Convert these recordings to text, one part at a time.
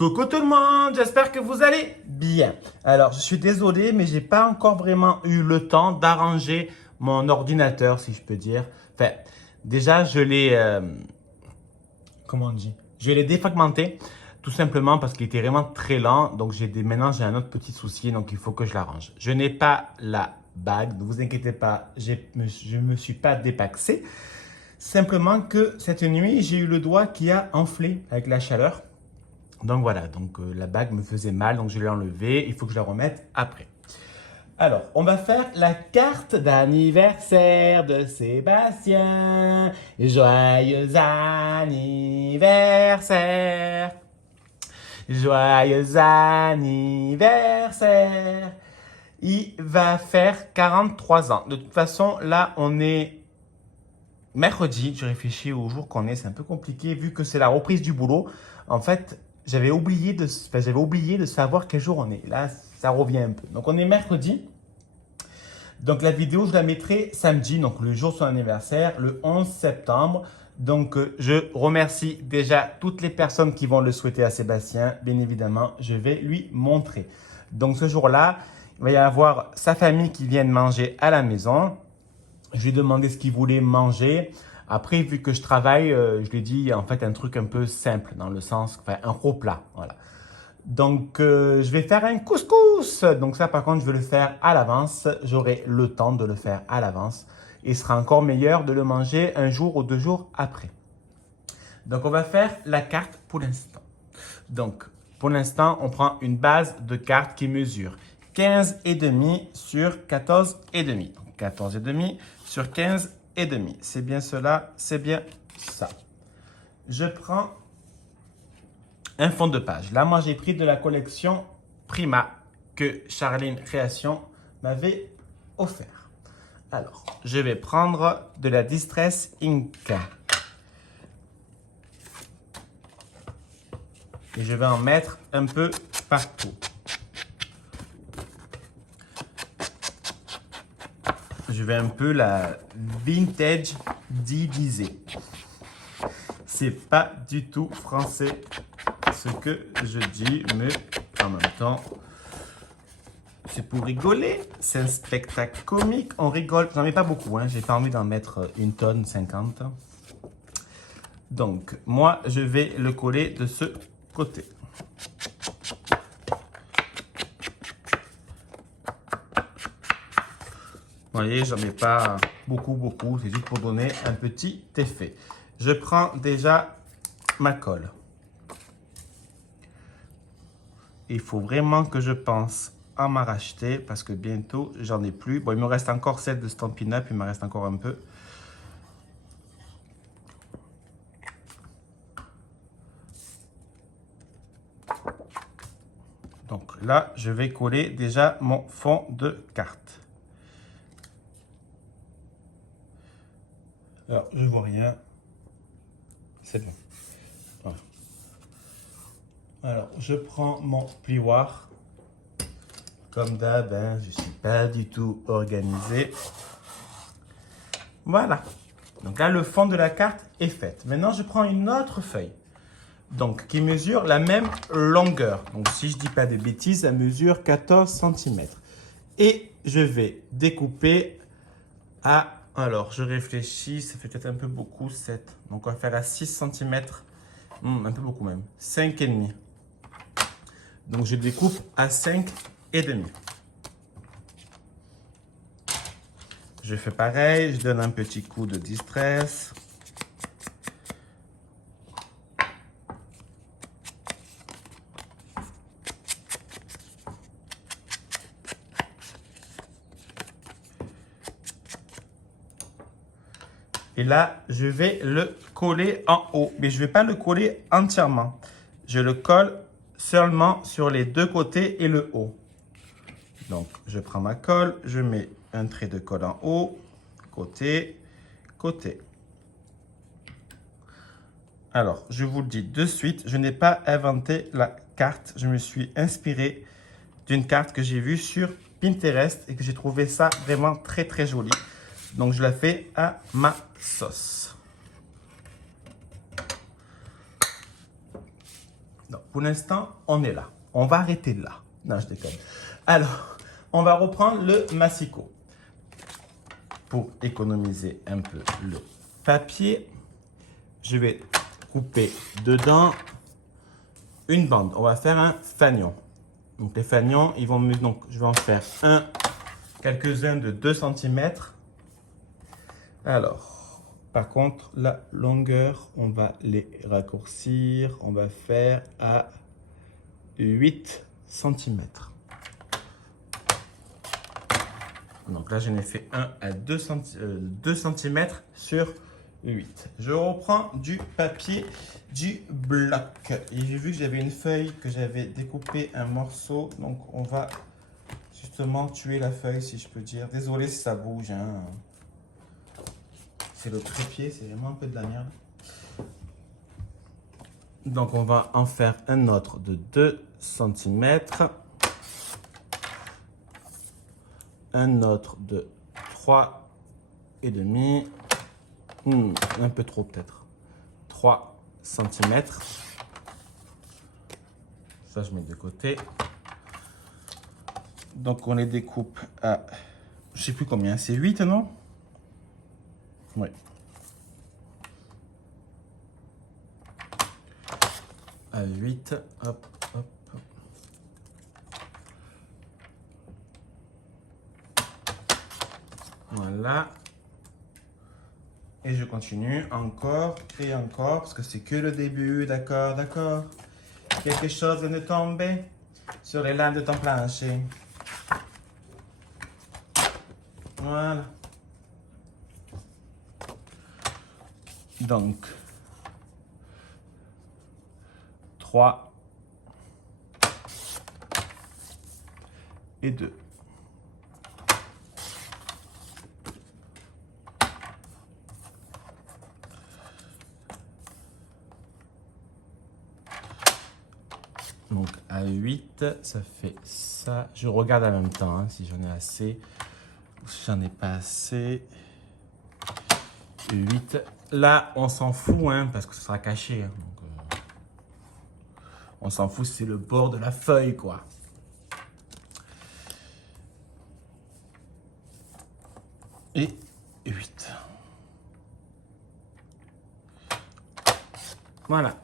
Coucou tout le monde, j'espère que vous allez bien. Alors, je suis désolé, mais j'ai pas encore vraiment eu le temps d'arranger mon ordinateur, si je peux dire. Enfin, déjà, je l'ai, comment on dit? Je l'ai défragmenté, tout simplement parce qu'il était vraiment très lent. Donc, maintenant, j'ai un autre petit souci, donc il faut que je l'arrange. Je n'ai pas la bague, ne vous inquiétez pas, je me suis pas dépaxé. Simplement que cette nuit, j'ai eu le doigt qui a enflé avec la chaleur. Donc voilà, la bague me faisait mal, donc je l'ai enlevée. Il faut que je la remette après. Alors, on va faire la carte d'anniversaire de Sébastien. Joyeux anniversaire. Joyeux anniversaire. Il va faire 43 ans. De toute façon, là, on est mercredi. Je réfléchis au jour qu'on est. C'est un peu compliqué vu que c'est la reprise du boulot. En fait, j'avais oublié de savoir quel jour on est. Là, ça revient un peu. Donc, on est mercredi. Donc, la vidéo, je la mettrai samedi, donc le jour de son anniversaire, le 11 septembre. Donc, je remercie déjà toutes les personnes qui vont le souhaiter à Sébastien. Bien évidemment, je vais lui montrer. Donc, ce jour-là, il va y avoir sa famille qui vient manger à la maison. Je lui ai demandé ce qu'il voulait manger. Après, vu que je travaille, je lui ai dit en fait un truc un peu simple dans le sens, enfin un gros plat, voilà. Donc, je vais faire un couscous. Donc ça, par contre, je vais le faire à l'avance. J'aurai le temps de le faire à l'avance. Il sera encore meilleur de le manger un jour ou 2 jours après. Donc, on va faire la carte pour l'instant. Donc, pour l'instant, on prend une base de carte qui mesure 15,5 sur 14,5. Donc, 14,5 sur 15,5. C'est bien cela, c'est bien ça. Je prends un fond de page. Là, moi, j'ai pris de la collection Prima que Charline Création m'avait offert. Alors, je vais prendre de la Distress Ink. Et je vais en mettre un peu partout. Je vais un peu la vintage diviser. C'est pas du tout français ce que je dis, mais en même temps, c'est pour rigoler. C'est un spectacle comique. On rigole. J'en mets pas beaucoup, hein. J'ai pas envie d'en mettre 1,50 tonne. Donc, moi, je vais le coller de ce côté. Vous voyez, j'en mets pas beaucoup. C'est juste pour donner un petit effet. Je prends déjà ma colle. Il faut vraiment que je pense à m'en racheter parce que bientôt, j'en ai plus. Bon, il me reste encore celle de Stampin' Up. Il me reste encore un peu. Donc là, je vais coller déjà mon fond de carte. Alors, je vois rien. C'est bon. Voilà. Alors, je prends mon plioir. Comme d'hab, hein, je ne suis pas du tout organisé. Voilà. Donc là, le fond de la carte est fait. Maintenant, je prends une autre feuille. Donc, qui mesure la même longueur. Donc, si je ne dis pas de bêtises, elle mesure 14 cm. Et je vais découper à... Alors, je réfléchis, ça fait peut-être un peu beaucoup, 7. Donc, on va faire à 6 cm. Un peu beaucoup même. 5,5. Donc, je découpe à 5,5. Je fais pareil, je donne un petit coup de distress. Et là, je vais le coller en haut. Mais je ne vais pas le coller entièrement. Je le colle seulement sur les deux côtés et le haut. Donc, je prends ma colle, je mets un trait de colle en haut, côté, côté. Alors, je vous le dis de suite, je n'ai pas inventé la carte. Je me suis inspiré d'une carte que j'ai vue sur Pinterest et que j'ai trouvé ça vraiment très jolie. Donc, je la fais à ma sauce. Donc, pour l'instant, on est là. On va arrêter là. Non, je déconne. Alors, on va reprendre le massicot. Pour économiser un peu le papier, je vais couper dedans une bande. On va faire un fanion. Donc les fanions, ils vont donc je vais en faire quelques-uns de 2 cm. Alors, par contre, la longueur, on va les raccourcir. On va faire à 8 cm. Donc là, j'en ai fait un à 2 cm sur 8. Je reprends du papier du bloc. Et j'ai vu que j'avais une feuille que j'avais découpé un morceau. Donc on va justement tuer la feuille, si je peux dire. Désolé si ça bouge, hein. C'est le trépied, c'est vraiment un peu de la merde. Donc on va en faire un autre de 2 cm. Un autre de 3,5. Un peu trop peut-être. 3 cm. Ça, je mets de côté. Donc, on les découpe à, je sais plus combien, c'est 8, non? Oui. À 8, hop, hop, hop. Voilà. Et je continue encore et encore, parce que c'est que le début, d'accord, d'accord. Quelque chose vient de tomber sur les lames de ton plancher. Voilà. Donc, 3 et 2. Donc à 8, ça fait ça. Je regarde en même temps hein, si j'en ai assez ou si j'en ai pas assez. 8. Là, on s'en fout hein, parce que ce sera caché. Hein, donc, on s'en fout, c'est le bord de la feuille quoi. Et 8. Voilà.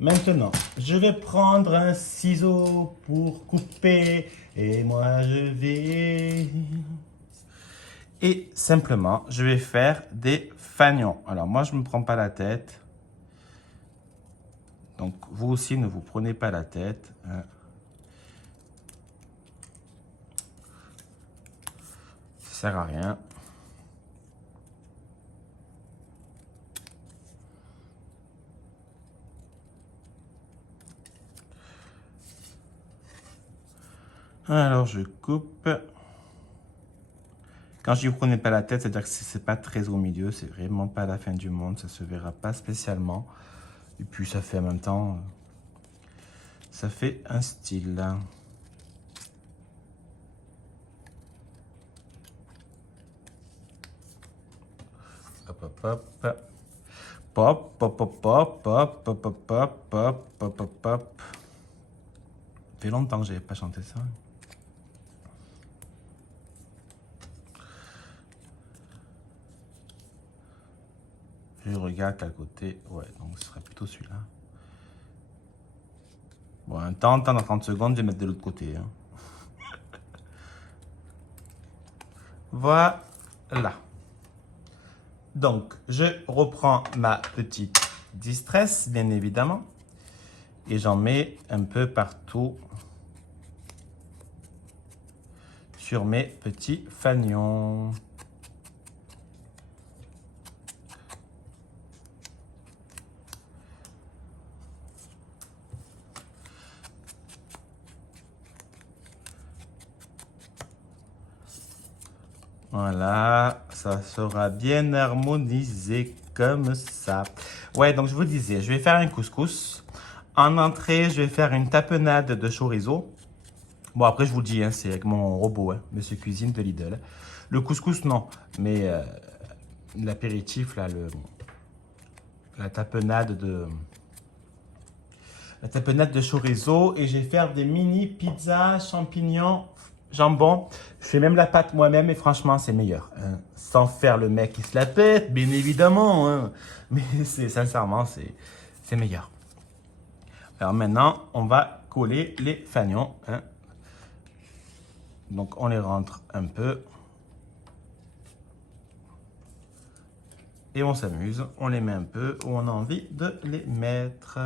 Maintenant, je vais prendre un ciseau pour couper et moi je vais... Et simplement, je vais faire des fanions. Alors moi, je ne me prends pas la tête. Donc vous aussi, ne vous prenez pas la tête. Hein. Ça sert à rien. Alors je coupe. Quand je dis vous prenez pas la tête, c'est-à-dire que c'est pas très au milieu, c'est vraiment pas la fin du monde, ça se verra pas spécialement. Et puis ça fait en même temps, ça fait un style. Hop hop hop. Pop pop pop pop pop pop pop pop pop pop pop pop. Ça fait longtemps que j'avais pas chanté ça. Je regarde à côté. Ouais, donc ce serait plutôt celui-là. Bon, un temps dans 30 secondes, je vais mettre de l'autre côté. Hein. Voilà. Donc, je reprends ma petite distress, bien évidemment. Et j'en mets un peu partout sur mes petits fanions. Voilà, ça sera bien harmonisé comme ça. Ouais, donc je vous disais, je vais faire un couscous. En entrée, je vais faire une tapenade de chorizo. Bon, après, je vous le dis, hein, c'est avec mon robot, hein, Monsieur Cuisine de Lidl. Le couscous, non, mais l'apéritif, là, la tapenade la tapenade de chorizo et je vais faire des mini pizzas, champignons, jambon. Je fais même la pâte moi-même et franchement, c'est meilleur. Hein. Sans faire le mec qui se la pète, bien évidemment. Hein. Mais sincèrement, c'est meilleur. Alors maintenant, on va coller les fanions. Hein. Donc, on les rentre un peu. Et on s'amuse. On les met un peu où on a envie de les mettre.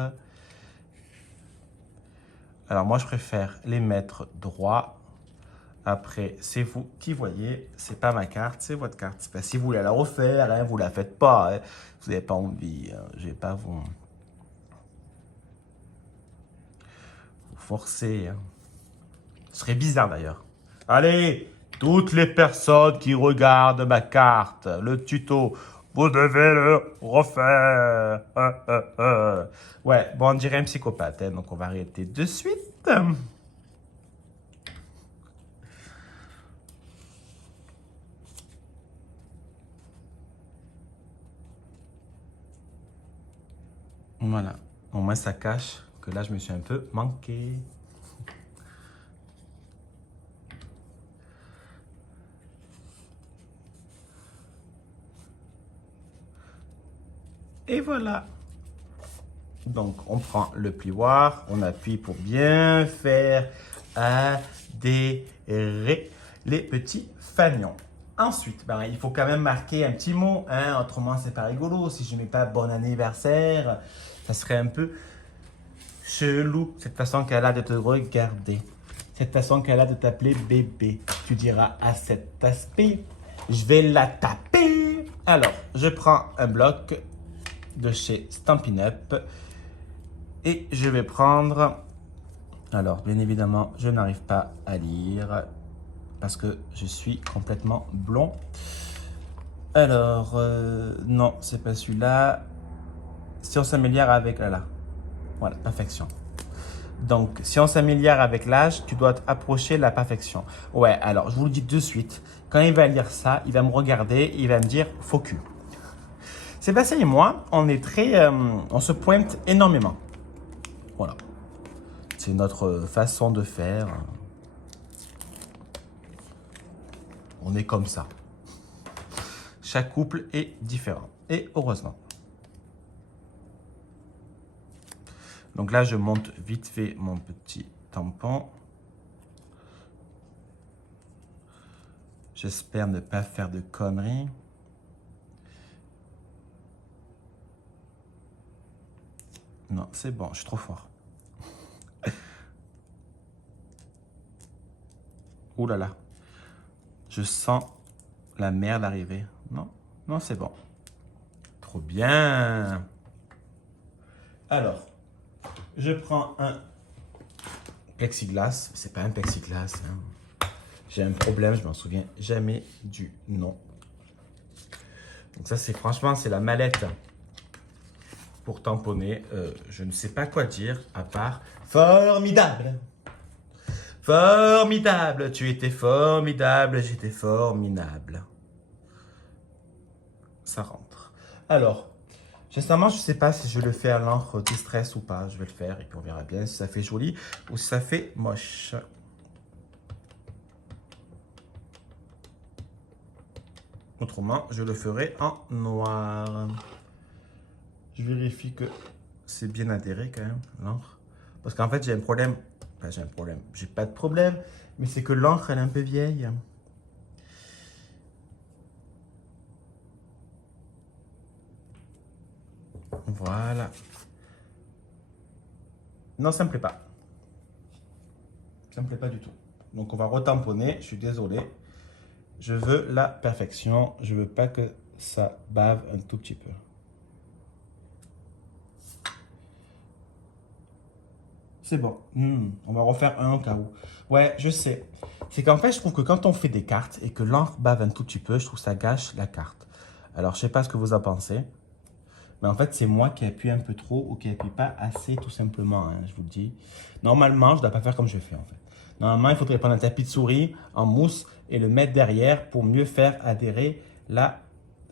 Alors, moi, je préfère les mettre droit. Après, c'est vous qui voyez. C'est pas ma carte, c'est votre carte. Pas si vous voulez la refaire, hein, vous la faites pas. Hein. Vous n'avez pas envie. Hein. Je vais pas vous forcer. Hein. Ce serait bizarre d'ailleurs. Allez, toutes les personnes qui regardent ma carte, le tuto, vous devez le refaire. Ouais, bon, on dirait un psychopathe, hein, donc on va arrêter de suite. Voilà, au moins ça cache que là je me suis un peu manqué. Et voilà. Donc, on prend le plioir, on appuie pour bien faire adhérer les petits fanions. Ensuite, ben, il faut quand même marquer un petit mot, hein, autrement c'est pas rigolo. Si je ne mets pas bon anniversaire, ça serait un peu chelou. Cette façon qu'elle a de te regarder, cette façon qu'elle a de t'appeler bébé. Tu diras à cet aspect, je vais la taper. Alors, je prends un bloc de chez Stampin' Up. Et je vais prendre, alors bien évidemment, je n'arrive pas à lire parce que je suis complètement blond. Alors, non, c'est pas celui-là. Si on s'améliore avec, là, voilà, perfection. Donc, si on s'améliore avec l'âge, tu dois approcher la perfection. Ouais, alors, je vous le dis de suite, quand il va lire ça, il va me regarder, il va me dire « faux cul ». Sébastien et moi, on est très, on se pointe énormément. Voilà. C'est notre façon de faire. On est comme ça. Chaque couple est différent. Et heureusement. Donc là, je monte vite fait mon petit tampon. J'espère ne pas faire de conneries. Non, c'est bon, je suis trop fort. Ouh là là. Je sens la merde arriver. Non, non, c'est bon. Trop bien. Alors, je prends un plexiglas. C'est pas un plexiglas. Hein. J'ai un problème, je m'en souviens jamais du nom. Donc ça, c'est franchement, c'est la mallette pour tamponner. Je ne sais pas quoi dire à part formidable. Formidable, tu étais formidable, j'étais formidable. Ça rentre. Alors, sincèrement, je ne sais pas si je le fais à l'encre Distress ou pas. Je vais le faire et puis on verra bien si ça fait joli ou si ça fait moche. Autrement, je le ferai en noir. Je vérifie que c'est bien adhéré quand même, l'encre. Parce qu'en fait, j'ai un problème. Enfin, j'ai un problème. J'ai pas de problème, mais c'est que l'encre, elle est un peu vieille. Voilà. Non, ça me plaît pas. Ça me plaît pas du tout. Donc, on va retamponner. Je suis désolé. Je veux la perfection. Je veux pas que ça bave un tout petit peu. C'est bon. On va refaire un au cas où. Ouais, je sais. C'est qu'en fait, je trouve que quand on fait des cartes et que l'encre bave un tout petit peu, je trouve que ça gâche la carte. Alors, je sais pas ce que vous en pensez. Mais en fait, c'est moi qui appuie un peu trop ou qui appuie pas assez, tout simplement, hein, je vous le dis. Normalement, je ne dois pas faire comme je fais, en fait. Normalement, il faudrait prendre un tapis de souris en mousse et le mettre derrière pour mieux faire adhérer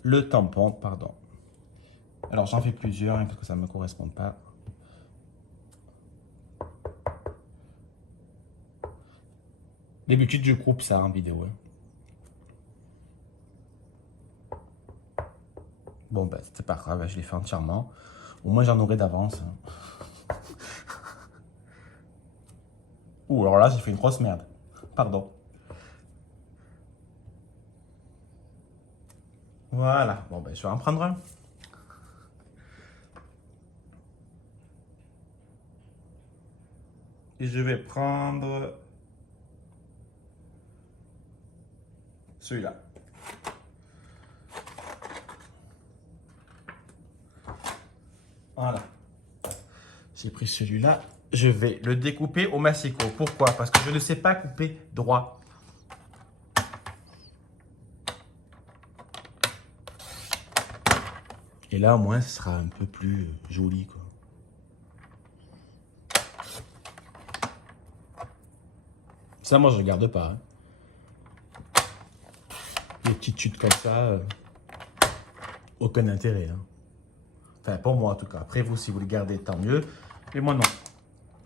le tampon, pardon. Alors, j'en fais plusieurs, hein, parce que ça ne me correspond pas. D'habitude, je coupe ça en vidéo. Hein. Bon, ben, c'est pas grave, je l'ai fait entièrement. Au moins, j'en aurai d'avance. Hein. Ouh, alors là, j'ai fait une grosse merde. Pardon. Voilà. Bon, ben, je vais en prendre un. Et je vais prendre celui-là. Voilà. J'ai pris celui-là. Je vais le découper au massicot. Pourquoi? Parce que je ne sais pas couper droit. Et là, au moins, ce sera un peu plus joli, quoi. Ça, moi, je ne regarde pas. Hein. Les petites chutes comme ça, aucun intérêt. Hein. Enfin, pour moi, en tout cas. Après, vous, si vous les gardez, tant mieux. Mais moi, non.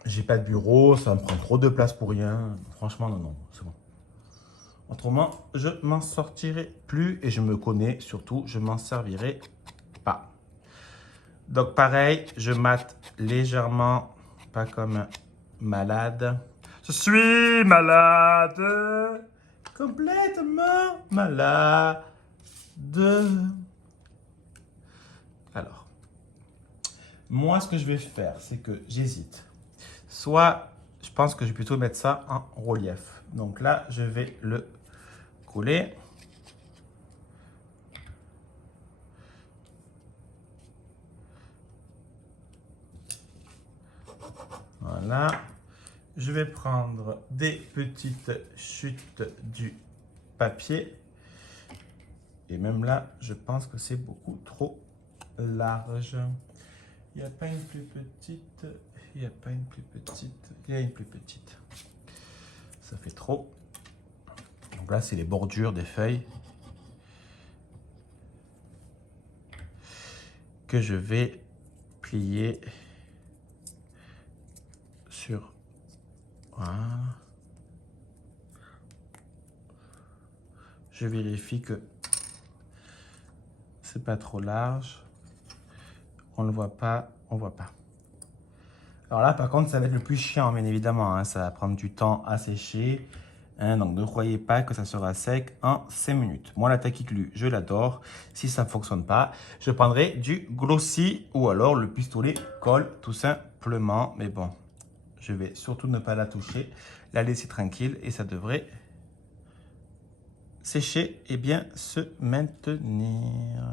J'ai pas de bureau, ça me prend trop de place pour rien. Franchement, non, c'est bon. Autrement, je m'en sortirai plus et je me connais, surtout, je m'en servirai pas. Donc, pareil, je mate légèrement, pas comme un malade. Je suis malade, complètement malade. Alors, moi, ce que je vais faire, c'est que j'hésite. Soit, je pense que je vais plutôt mettre ça en relief. Donc là, je vais le coller. Voilà. Je vais prendre des petites chutes du papier. Et même là, je pense que c'est beaucoup trop large. Il n'y a pas une plus petite. Il n'y a pas une plus petite. Il y a une plus petite. Ça fait trop. Donc là, c'est les bordures des feuilles que je vais plier sur. Voilà. Je vérifie que c'est pas trop large. On ne le voit pas, on voit pas. Alors là, par contre, ça va être le plus chiant, bien évidemment. Hein. Ça va prendre du temps à sécher. Hein, donc, ne croyez pas que ça sera sec en 5 minutes. Moi, la Tacky Glue, je l'adore. Si ça ne fonctionne pas, je prendrai du Glossy ou alors le pistolet colle, tout simplement. Mais bon, je vais surtout ne pas la toucher, la laisser tranquille et ça devrait sécher et bien se maintenir.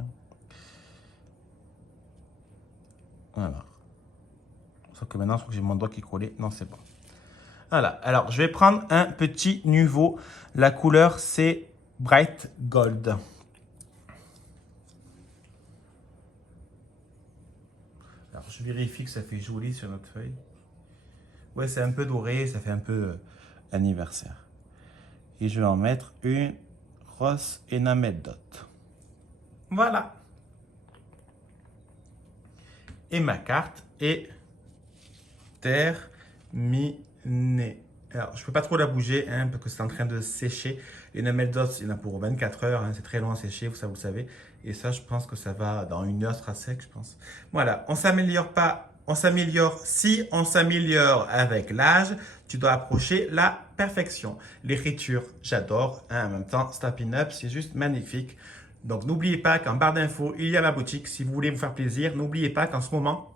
Voilà. Sauf que maintenant, je crois que j'ai mon doigt qui est collé. Non, c'est bon. Voilà. Alors, je vais prendre un petit nouveau. La couleur, c'est Bright Gold. Alors, je vérifie que ça fait joli sur notre feuille. Ouais, c'est un peu doré. Ça fait un peu anniversaire. Et je vais en mettre une rose enamel dot. Voilà. Et ma carte est terminée. Alors, je ne peux pas trop la bouger hein, parce que c'est en train de sécher. Une enamel dot, il y en a pour 24 heures. Hein, c'est très long à sécher, ça vous savez. Et ça, je pense que ça va dans 1 heure, ça sera sec, je pense. Voilà, on s'améliore pas. On s'améliore si on s'améliore avec l'âge. Tu dois approcher la perfection. L'écriture, j'adore. Hein, en même temps, Stampin' Up, c'est juste magnifique. Donc, n'oubliez pas qu'en barre d'infos, il y a la boutique. Si vous voulez vous faire plaisir, n'oubliez pas qu'en ce moment,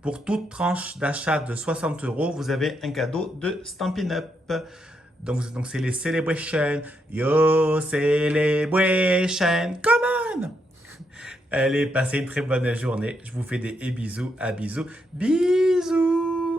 pour toute tranche d'achat de 60 €, vous avez un cadeau de Stampin' Up. Donc c'est les Celebration. Yo, Celebration, come on! Allez, passez une très bonne journée. Je vous fais des bisous à bisous. Bisous!